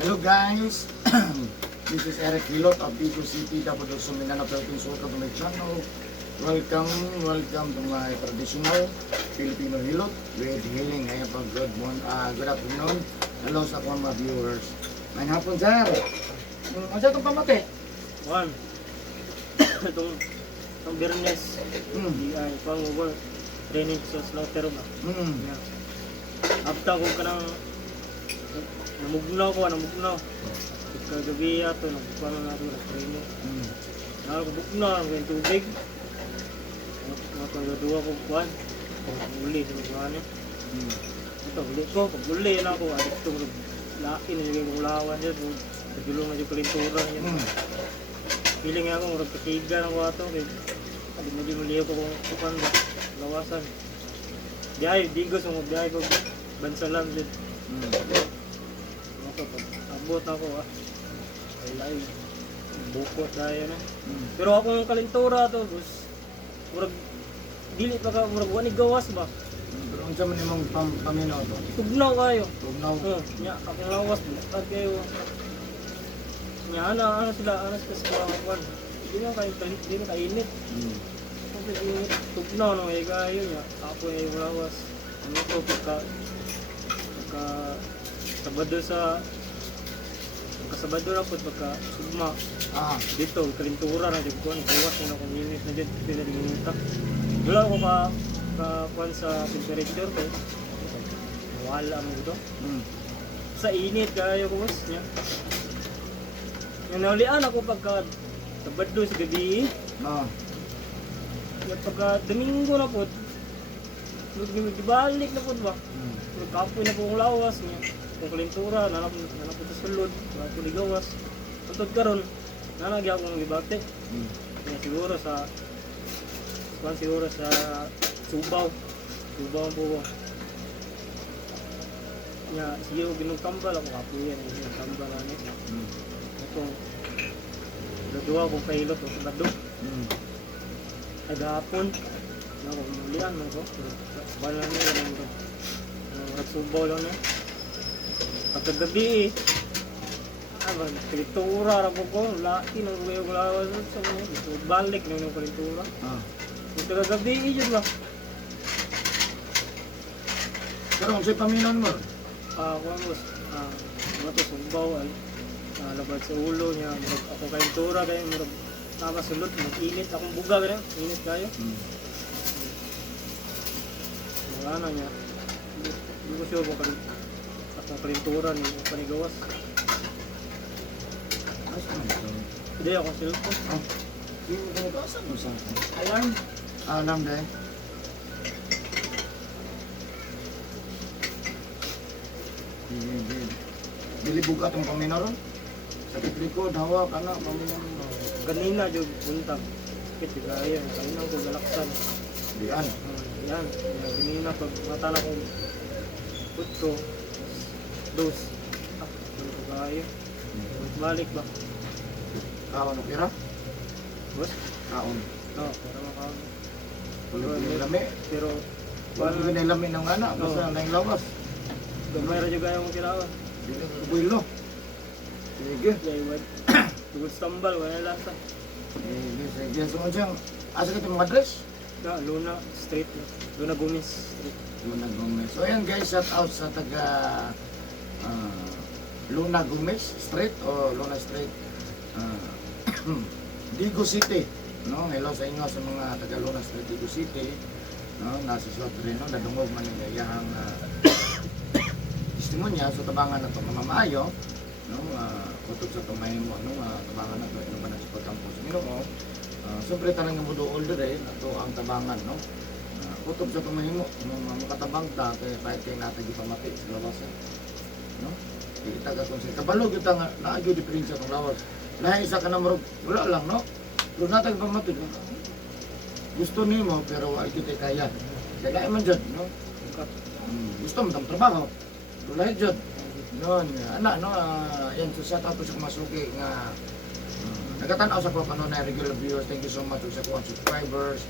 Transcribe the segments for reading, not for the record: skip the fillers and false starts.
Hello guys, this is Eric Hilot of Bigo City, Dapat Mindanao, Philippines. Welcome to my channel. Welcome to my traditional Filipino Hilot with healing. Ngayon po, good afternoon. Hello sa mga viewers. May hapon sir. Ano itong pamati? Juan, itong Bernes, di ay pang-over training sa slaughter ba? Yeah. After ko ka ng namugnaw. Kagabi ato, nagpuan na natin ng training. Nakakabugnaw ng tubig. Nakakagaduwa ko kuwan. Uli sa mga niya. Ito, uli ko. Pag uli na ako, adik ito, laki na yung kong lawan niya. Nagulong na yung kalintura niya. Piling nga ako, magkatiga ng wato. Hindi mo liyo ko kung kupan ba. Lawasan. Biyahe, digos mo, biyahe ko. Bansalan din. Abot ako ay layo. Bukot dahil na. Pero akong kalintura to, bus. Murag, dili pa ka, murag wani gawas ba? Pero kung saan man yung paminaw to? Tugnaw kayo. Tugnaw? Nya, akong lawas, bukad kayo. Nya, ano sila sa mga kwan. Hindi na kainit. Kasi init, tugnaw no, ay kayo nya. Ako ay lawas. Ano to, pagka Sabado na po pagka sugma dito, kalintura na dito ko, gawas na akong unit na dito, pinalimutak. Wala ko kuhan sa temperature ko, wala mo dito. Sa init kaya ko boss niya. Naulian ako pagka Sabado sa gabi. Pagka Domingo na po, balik na po ba? Nagkapoy na po ang lawas niya. Kung kalintura, nanap po sa sulod, wala po ligawas. Tuntod karon, nanagya akong gibate. Siguro sa Subaw po ko. Sige ko ginugtambal ako, kapuyan ang ginugtambal na niya. Itong dadua kong kailot o sabado. Ay gahapon, nakulian mo ko. Balan niya, nagsubaw lang niya. Pagkagabi kalintura ra ko, laki ng kuya ko lawas sa mga balik na yung kalintura. Pagkagabi yun ba? Pero kung sa'yo paminan mo? Kung mga to sumbaw ay labad sa ulo niya, ako kalintura kayo, nakasulot, mag-init, akong buga kayo, init kayo. Wala na niya, hindi ko sure kung akong kalintura ni panigawas. Hindi akong cellphone. Hindi mo ganito, asan mo saan? Alarm? Alam dahil. Dilibog atong paminaw ron? Sakit likod, hawa ka na, paminaw mo. Ganina yung buntag. Sakit yung gaya, kanina ko galaksan. Diyan. Yan, ganina pag mata na kong putko, dos. Ano ko gaya. Balik ba? Kaon o pira? Boss? Kaon. No, pero makaon. Ulit nilami. Pero, Wala ko nilami ng anak, basta na yung lawas. gamay ra yung gaya mong kinawa. Hindi na buwilo. Sige. Jaywad. Tugod stambal, wala lasa. Sige. So, siyang, asa ka itong address? Luna Street. Luna Gomez Street. Luna Gomez. So, ayan guys, shout out sa taga Luna Gomez Street o Luna Street. Bigo City. No? Hello sa inyo sa mga taga Luna Street, Bigo City. No? Nasa slot rin, no? Nadungog man yung gayahang testimonya sa tabangan na ito mamaayo. No? Kutub sa tumahin mo, no? Tabangan na ito, ino ba na sa pagkampo sa Ginoo. Siyempre tanang yung budo older ito ang tabangan, no? Kutub sa tumahin mo, makatabang ta, kaya kahit kayo natin di pamati sa lawasan. No? Kita ka kung sa kabalo, kita nga, naagyo di prinsya ng lawas. Lahat isa ka na marog, wala lang, no? Pero natin pamati, gusto niyo mo, pero ay kita kaya. Kaya kaya man dyan, no? Gusto mo itong trabaho, pero lahat dyan. Noon, anak, no? Yan, so shout out po sa kumasuki nga nagkatanaw sa ko kano na regular viewers. Thank you so much sa kuha subscribers.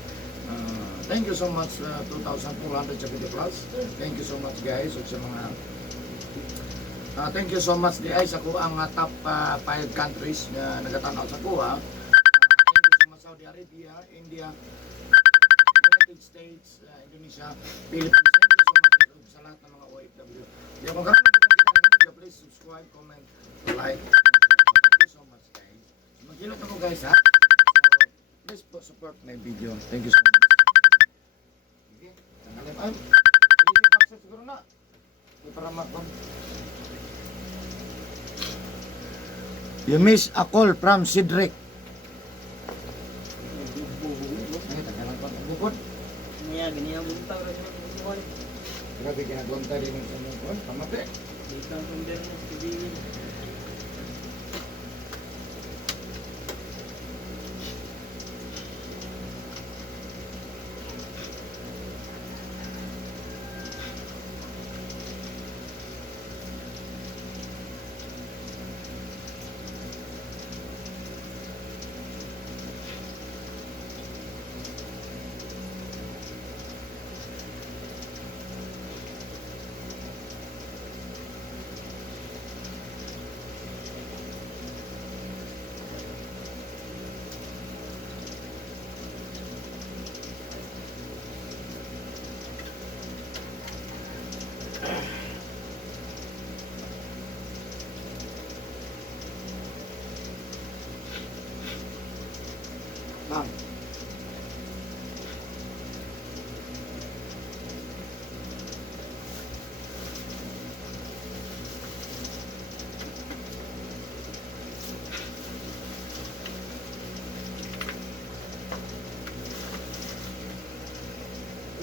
Thank you so much 2,470 plus. Thank you so much guys sa mga Thank you so much di ay sa ko ang top 5 countries na nagatanaw sa kuha. Thank you so much Saudi Arabia, India, United States, Indonesia, Philippines. Thank you so much sa lahat ng mga OFW. Kaya kung karoon na po kita ng video, please subscribe, comment, like, and share. Thank you so much guys. Magkilot ako guys ha. So, please po support my video. Thank you so much. Okay, tanggalin ay. Hindi paksa siguro na. Para makon. You miss a call from Cedric. Ay, tagalan ko ang bukod. Niya, ganyan bunta ko rin yung buwan. Grabe ginagwanta rin yung sa bukod. Pamate. Dito ang kunder na sa tibigin. Ma'am.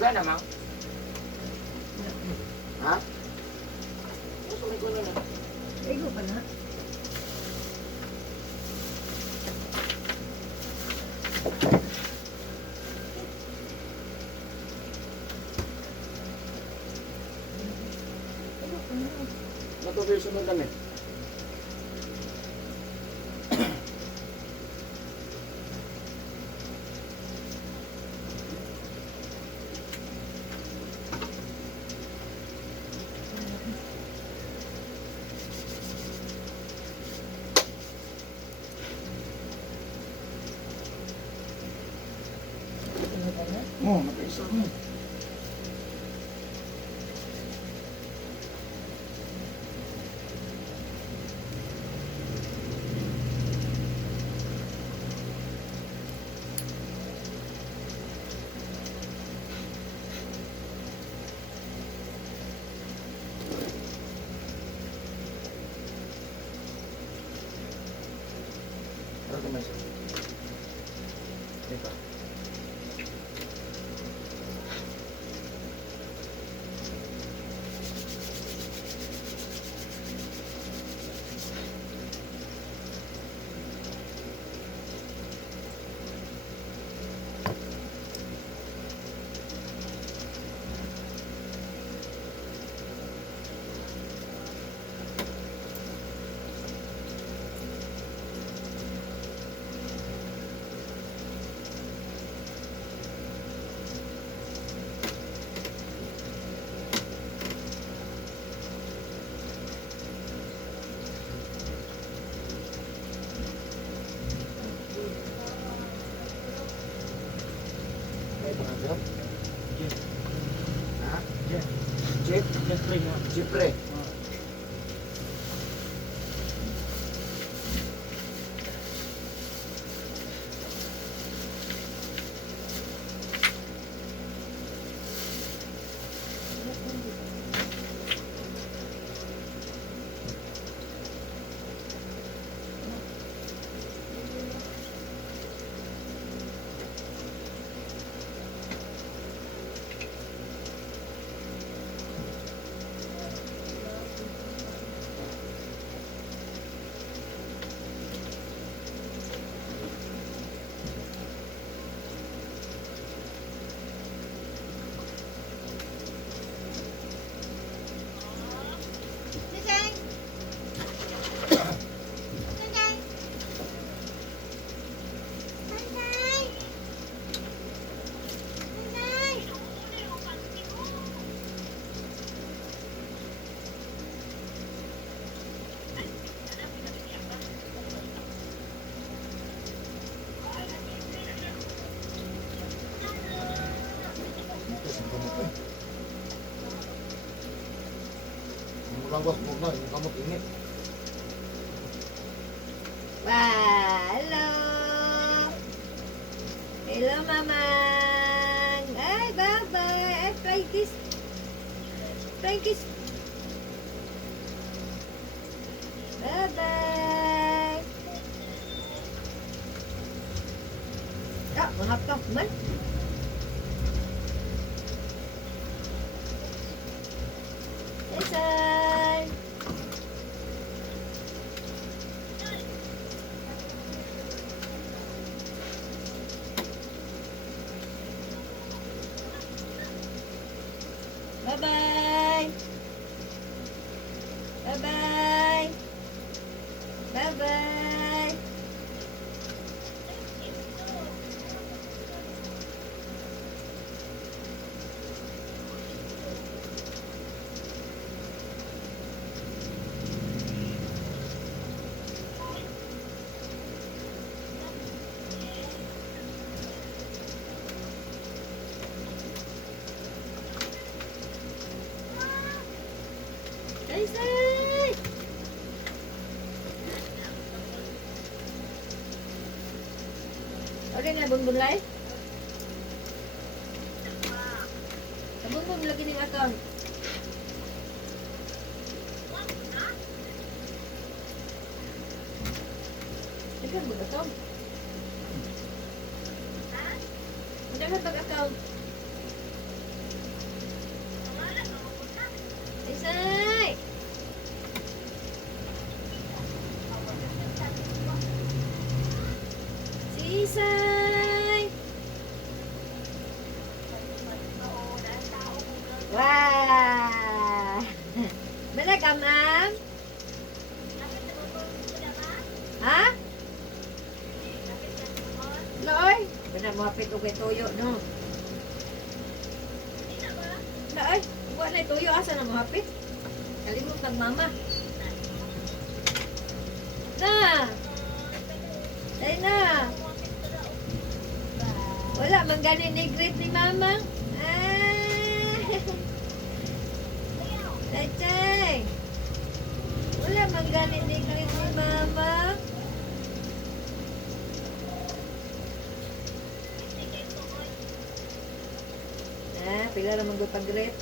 Wala na, ma'am? Ha? Gusto ko na na. Ego pa na. Ego pa na. Motivation mo kami. Ego pa na. Oo, makaisa mo. Ano ka man siya? Ito. No, yung kamot init. Hello! Hello, Mamang! Ay, bye-bye! Ay, Frankie's! Frankie's! Bye-bye! Ah, mahapkap man! Jason! Bye-bye! Bye-bye! Bye-bye! Jason! Ada nga bunbun lai? Bunbun lagi ning account. Ikan buat account. Udah kan account. Isay! Sisay! Wah! Mana ka, ma'am? Ha? Loy? Benar mo hapit og kay toyo, no? Loy, buat na toyo asa na mo hapit? Kalimot ng mama. Na! Ay na! Wala, man ganin ni greet ni mama. Ah! Chay! Wala, man ganin ni greet ni mama. Ah, pila naman ko pag-greet.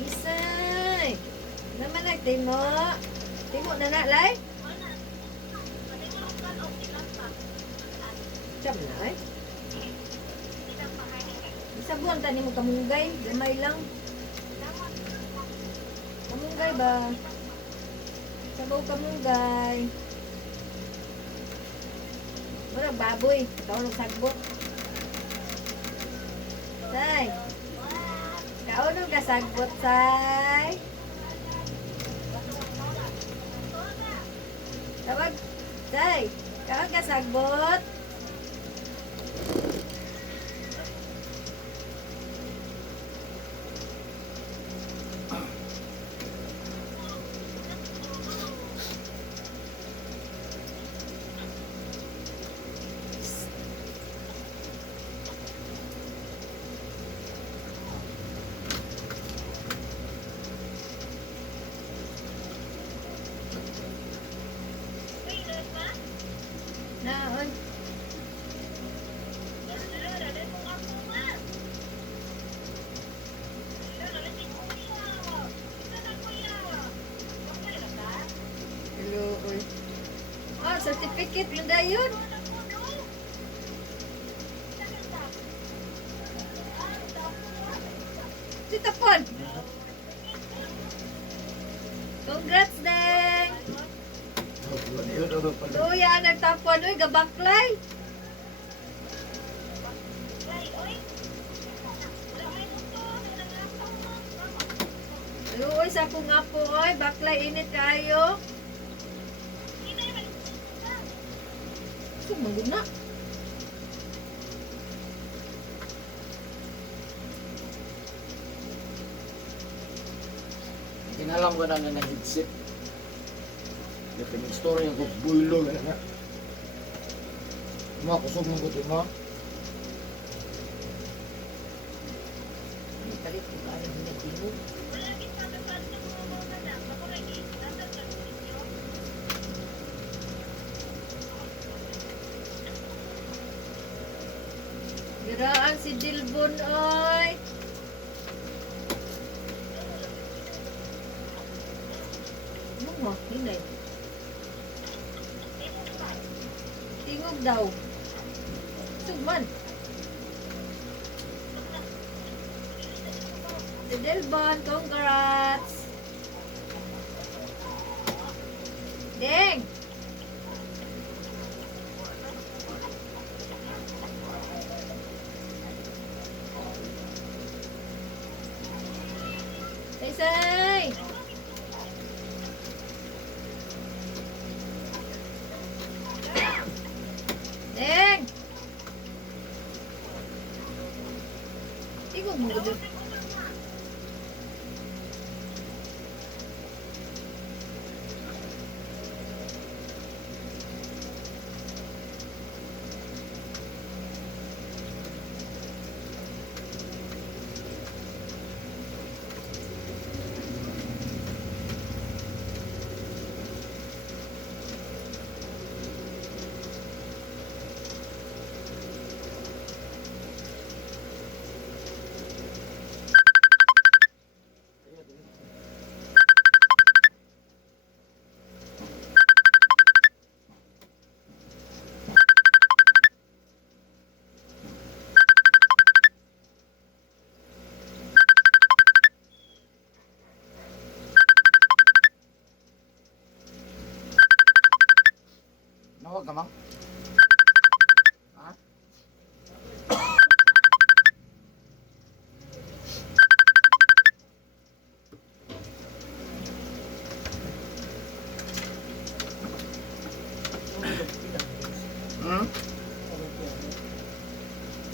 Isay! Naman nagtimo. Timo na na, lay? Siyam na, ay? Isa buwan tani mo kamunggay. Gamay lang. Kamunggay ba? Sabaw kamunggay. Mura baboy. Ikaw nung sagbot. Say! Kaunong kasagbot, say. Tawag, say. Kaunong kasagbot. Naon. Hello, oy. Ah, certificate mo na yun. Tita Pon. Congrats, Deng. Tuya, nagtapon. Uy, gabaklay. Uy, sa akong nga po, oy. Baklay, init kayo. Sumagod na. Kinalam ko na nga na headset. Ito yung story ko, bulo na. Mga kusog ng kutin mo. May talit ko ka alam na tingog. Giraan si Dilbon, oy. Ano mo? Hinay. Tingog daw. Sugman. Si Dilbon, congrats. Ding! Say! Ding! Tingog mo doon. Nawag ka, Mang? Ha? Hmm?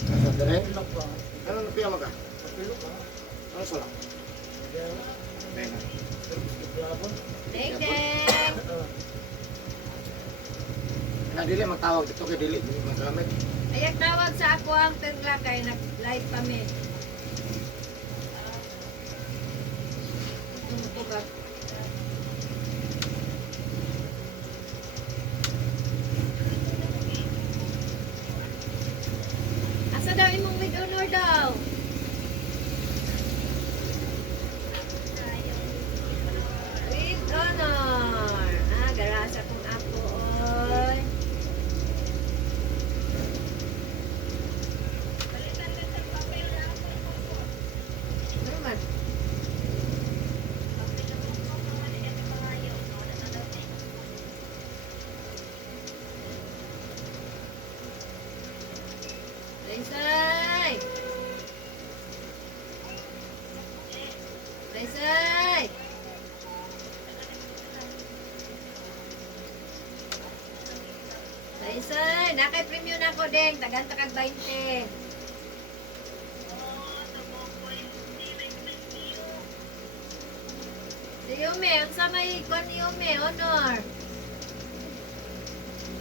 Nasa dire? Ano na piya maka? Ano sala? Bena. Ding, ding! Na dili magtawag dito kay dili magamit. Ayan tawag sa ako ang terla kay nag-live kami. Tumutugat. Asa daw imong with honor daw? With honor. Ah, garasa kong ako, oy. Naman. Laysay! Laysay! Laysay! Nakay premium na ako, Deng. Tagan-takag 20. Si Yume, ang sa may kon ni Yume, honor.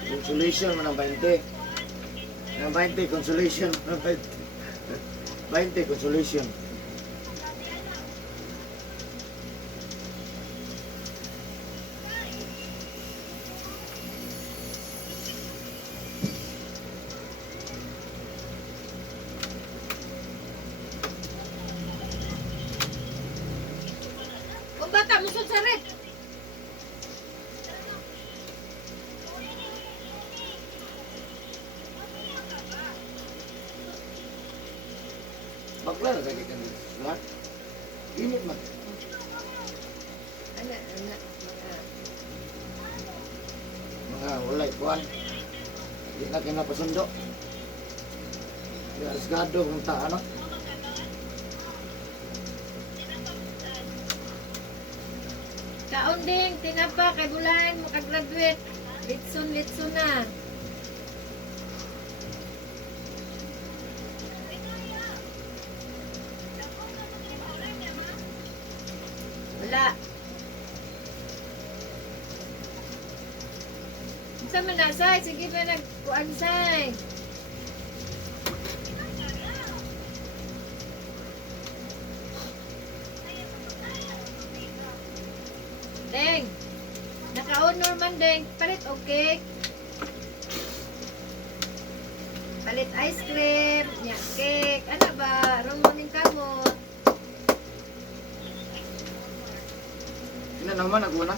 Consolation man ang 20. Ang 20 consolation. 20 consolation. Kung bata, musod sa red. Bakla lagi kan. Smart. Init man. Ano. Mga walay kuan. Di na kinapasundo. Di asgado kung ta ano. Kaunding, tinapa, kay Bulahan, makagraduate. Litson na. Wala. na, Say. Sige pa nagkuan, Say. Deng. Naka-honor man, Deng. Palit, okay. Palit ice cream, nya cake. Ano ba? Rumunin kamot. Ina naman, naguna.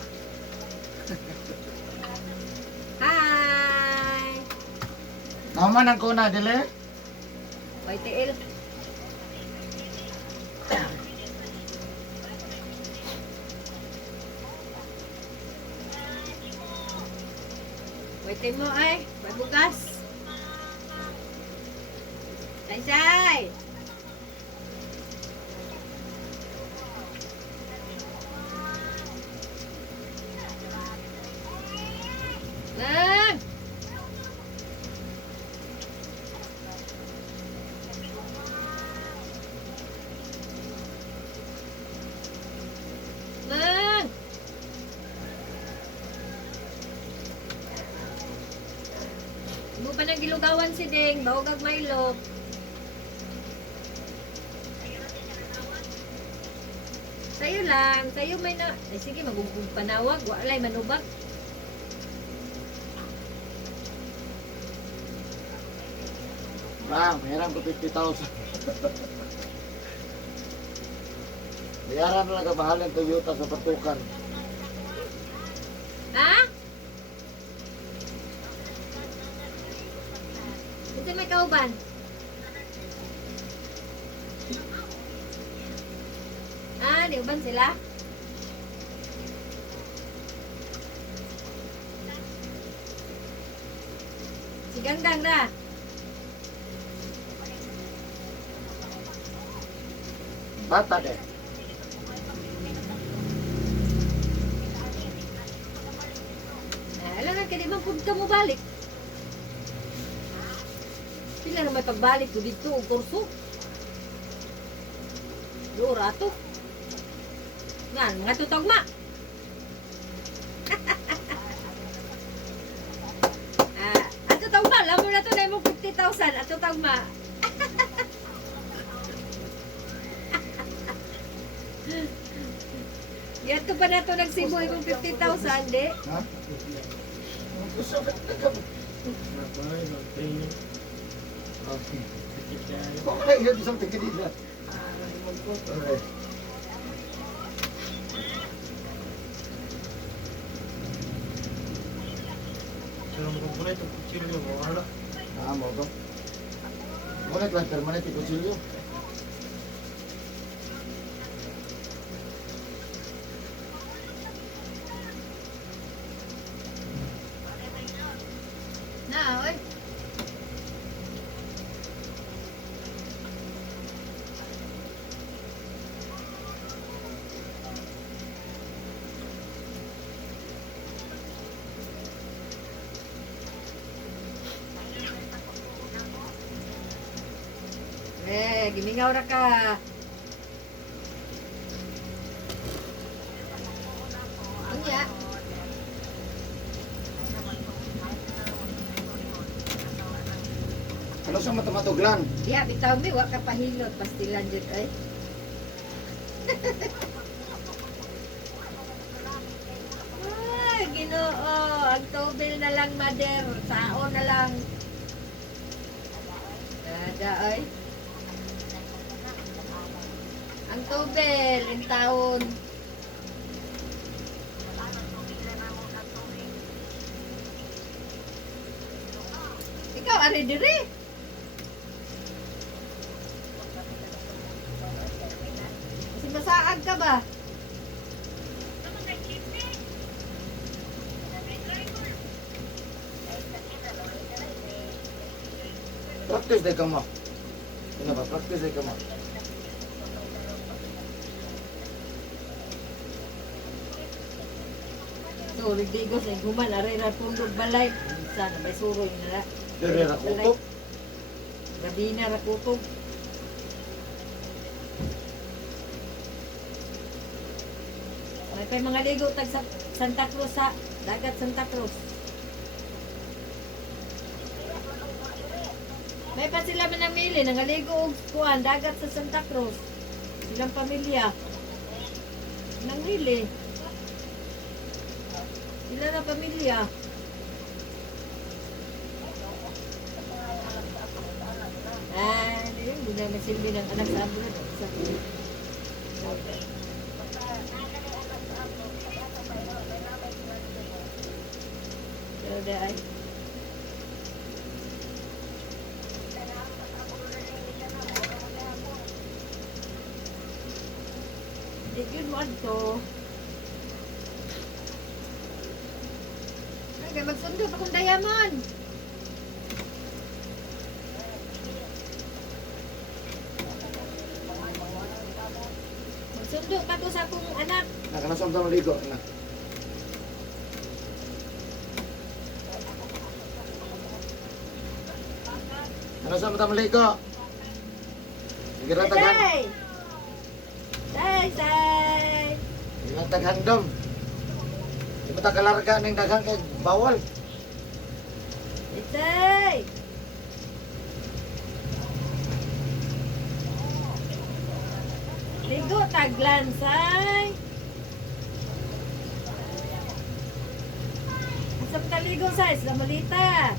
Hi! Naman ang kuna, dili? YTL. Waitin mo ay, magbukas. Say! Nang! Nang! Mo pa nang gilugawan si Ding, bahugag Milo. Sa'yo lang, sa'yo may na... Ay sige, magugug panawag, walay manubag. Bang, meron ko 50,000. Bayaran na lang kamahal ng Toyota sa patukan. Ha? Ito may kauban. Ah, di uban sila? Si Ganggang na. Bata eh. Alam nga, kaya man punta mo balik. Sila na may pagbalik ko dito, o kurso. Yo, rato. Nga, mga tutagma. Ato tagma, alam mo na to na mo 50,000. Ato tagma. Yato pa na to nagsiboy kong 50,000, di? Ha? Gusto ka Nabay, mag-training. Okay. Sakit tayo. Okay, yun isang tigilid. Okay. Pero magkukulay itong kutsilyo mo, wala. Mo to. Ngunit lang, permanent ikusilyo. Na, oy. Gimingaw ra ka. Unya. Ano sa matamatuglan? Diya, bitaw mi, wa ka pahilot, pastilan dyan, ay. Ay, Ginoo, ang tubig na lang, mother, sao na lang. Ada, ay. Ang tubig, ang taon. Ikaw, ari diri. Kasi masaag ka ba? Practice day ka mo. Ano ba? Practice day ka mo. So, rigdigos, ay guman, ari ra pundog balay. Sana may suroy na ra. Dire ra kutok. Gabi na ra kutog. May mga ligo tag sa Santa Cruz sa dagat Santa Cruz. May pa sila man namili, nangaligo og kuan, dagat sa Santa Cruz. Silang pamilya. Nangili. Sila na pamilya. Hindi na masilbi ng anak sa abroad. Pero ay. Di yun mo to. Okay, magsundo pa kung diamond. Magsundo pa to sa akong anak. Nakanasam sa maligo na. Kanasam sa maligo. Sige ra taghan. Day! Day, day! Sige ra taghandom. Di mo ta kalarga ning daghang kay bawal. Day! Ligo taglansay. Asa ka ligo say sa malita.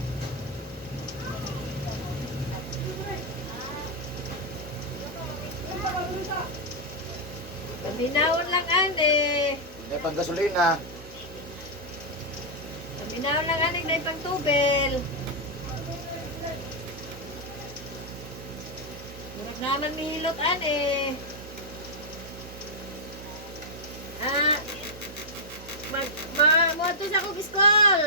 Paminawon lang ane. May paggasolina. Paminawon lang ane na pang tubel. Murag naman mihilot ane. Mo ato sa akong school.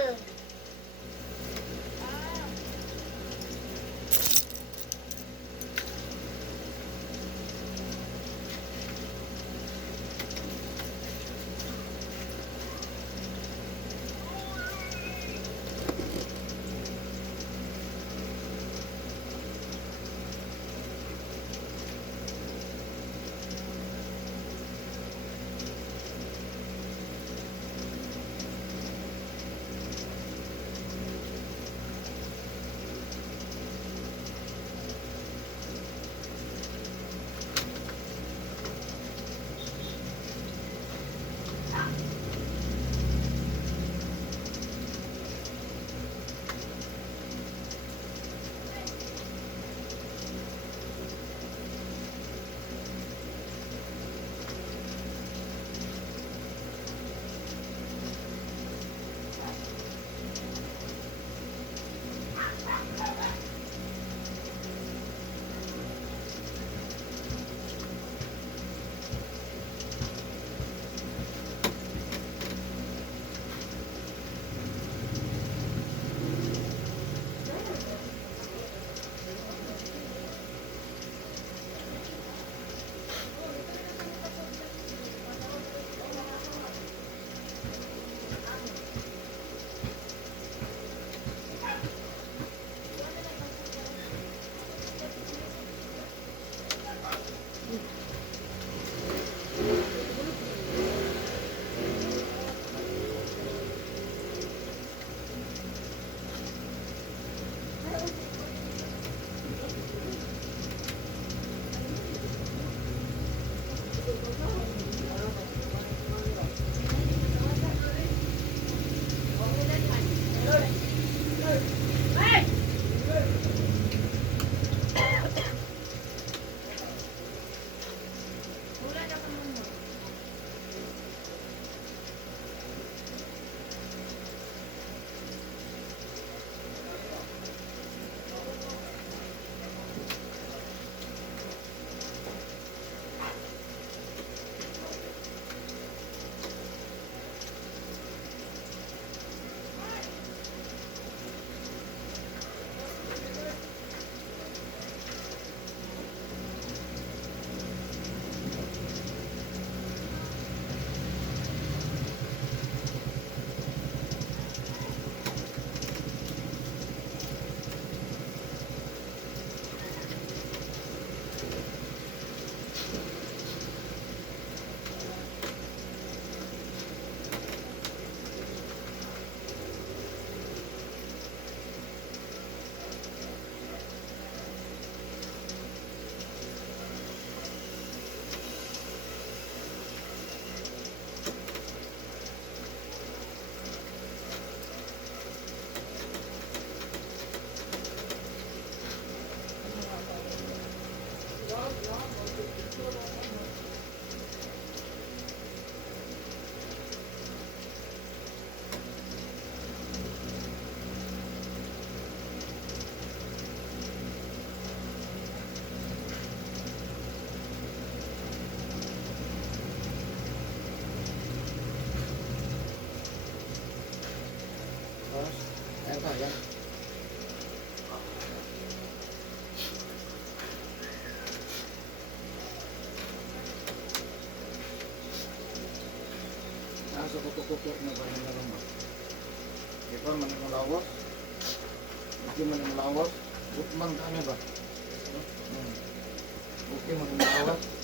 kanin na lang ba? Ikaw, maning lawas. Okay, maning lawas. Bukman ka ba? Okay, maning lawas.